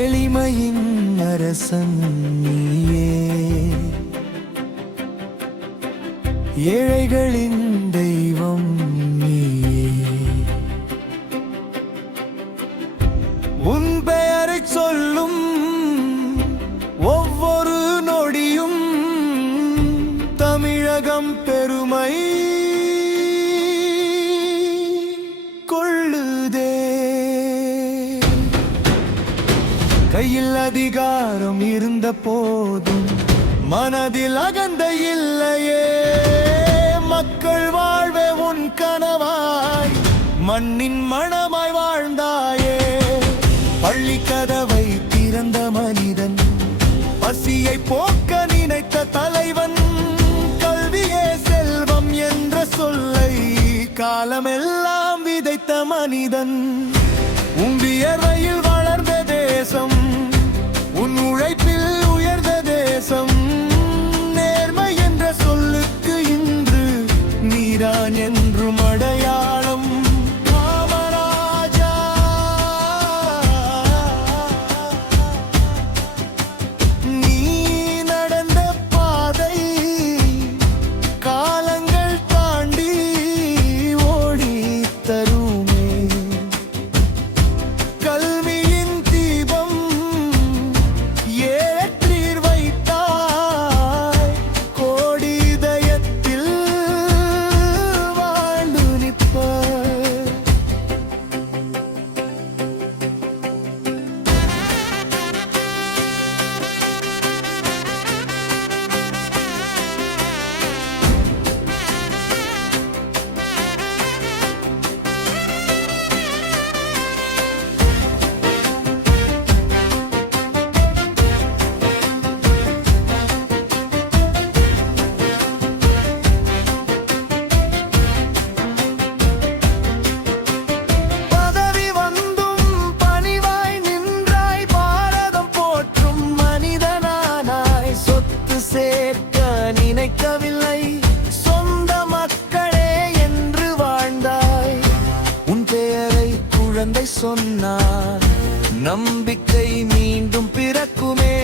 எளிமையின் அரசன் நீயே, ஏழைகளின் தெய்வம் நீயே. உன் பெயரை சொல்லும் ஒவ்வொரு நொடியும் தமிழகம் பெருமை கொள்ளுதே. கையில் அதிகாரம் இருந்த போதும் மனதில் அகந்தை இல்லையே. மக்கள் வாழ்வே உன் கனவாய் மண்ணின் மணமாய் வாழ்ந்தாயே. பள்ளி கதவை திறந்த மனிதன், பசியை போக்க நினைத்த தலைவன், கல்வியே செல்வம் என்ற சொல்லை காலமெல்லாம் விதைத்த மனிதன். உன் வியர்வையில் வளர்ந்த தேசம், உன் உழைப்பில் உயர்ந்த தேசம். நேர்மை என்ற சொல்லுக்கு இன்று நீதான் என்றும் அடையாளம். காமராஜா, நீ நடந்த பாதை காலங்கள் தாண்டி ஓடி தருமே. கல்வியின் தீபம் ஏற்றீர் வைத்தாய், கோடி இதயத்தில் வாழ்ந்து நிற்பாய். பதவி வந்தும் பணிவாய் நின்றாய், பாரதம் போற்றும் மனிதனானாய். சொத்து சேர்க்க நினைக்கவில்லை, சொந்த மக்களே என்று வாழ்ந்தாய். உன் பெயரை குழந்தை சொன்னார், நம்பிக்கை மீண்டும் பிறக்குமே.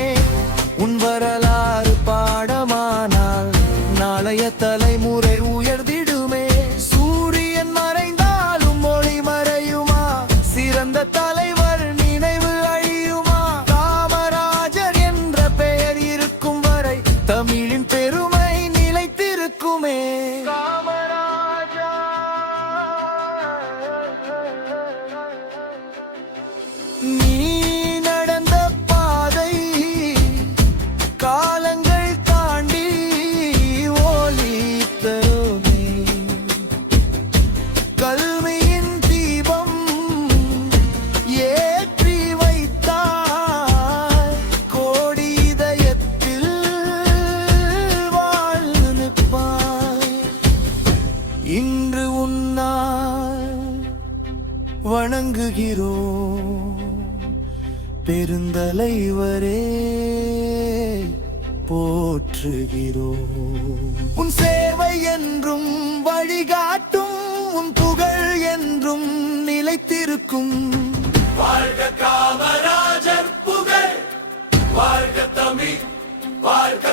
உன் வரலாறு பாடமானால் நாளைய தலைமுறை உயர்ந்திடுமே. சூரியன் மறைந்தாலும் மொழி மறையுமா, சிறந்த தலைவர் நினைவு அழியுமா. காமராஜர் என்ற பெயர் இருக்கும் வரை தமிழின் பெருமை நிலைத்திருக்குமே. காமராஜா, நீ நடந்த பாதை காலங்கள் தாண்டி ஒளி தருமே. கல்வியின் தீபம் ஏற்றி வைத்தாய், கோடி இதயத்தில் வாழ்ந்து நிற்பாய். இன்று உன்னால் வணங்குகிறோம் பெருந்தலைவரே, போற்றுகிறோம். உன் சேவை என்றும் வழிகாட்டும், உன் புகழ் என்றும் நிலைத்திருக்கும். வாழ்க காமராஜர் புகழ், வாழ்க தமிழ், வாழ்க